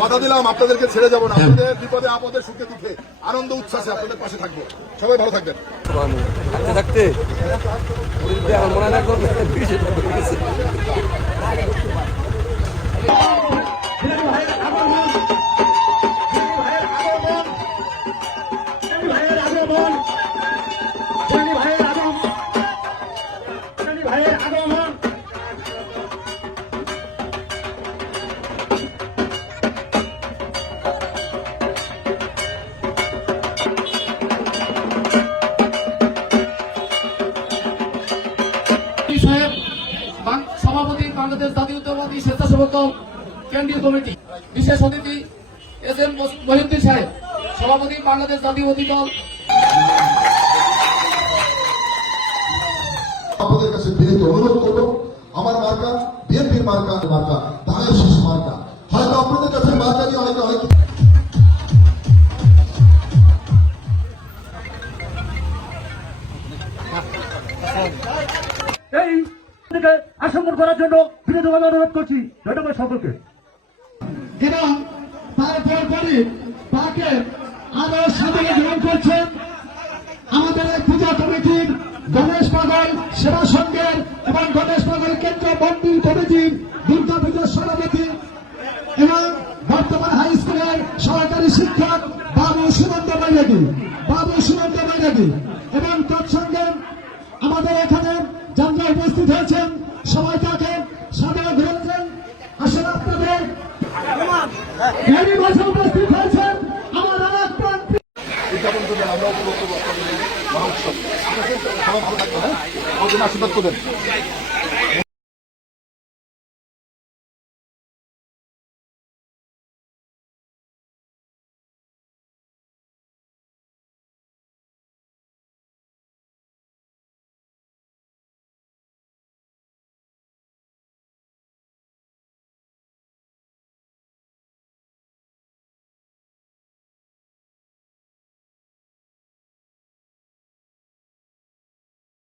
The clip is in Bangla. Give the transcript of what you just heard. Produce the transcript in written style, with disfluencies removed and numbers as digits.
কথা দিলাম আপনাদেরকে ছেড়ে যাবো না, আপনাদের বিপদে আপদে সুখে দুঃখে আনন্দ উচ্ছ্বাসে আপনাদের পাশে থাকবো। সবাই ভালো থাকবেন। থাকতে সভাপতি বাংলাদেশ জাতীয়তাবাদী স্বেচ্ছাসেবক দল কেন্দ্রীয় কমিটি, বিশেষ অতিথি এস এম মহিউদ্দিন সাহেব, সভাপতি বাংলাদেশ জাতীয়তাবাদী দল। আপনাদের কাছে বিনীত অনুরোধ করবো, আমার মার্কা বিএনপির মার্কা, ধানের শীষ মার্কা। হয়তো আপনাদের কাছে মার্কা নিয়ে অনেকে অনেক এই আসম্বর করার জন্য বিনোদন অনুরোধ করছি। ধন্যবাদ সকলকে। এবং তারপরে তাকে আরো সাদরে গ্রহণ করছেন আমাদের পূজা কমিটির গণেশ পাগল সেবা সংঘের এবং গণেশ পাগল কেন্দ্র মন্দির কমিটির দুর্গা পূজার সভাপতি এবং বর্তমান হাই স্কুলের সহকারী শিক্ষক বাবু সুমন্ত বাইরাগী এবং তৎসঙ্গে আমাদের এখানে যারা উপস্থিত হয়েছেন সবাই তাকে সাদরে গ্রহণ। আসলে আপনাদের উপস্থিত হয়েছেন আমার উদযাপন করবেন, আমরা উপভোগ করবো আপনাদের মহোৎসব। ঠিক আছে, সবাই ভালো থাকবেন, হ্যাঁ, আশীর্বাদ করবেন।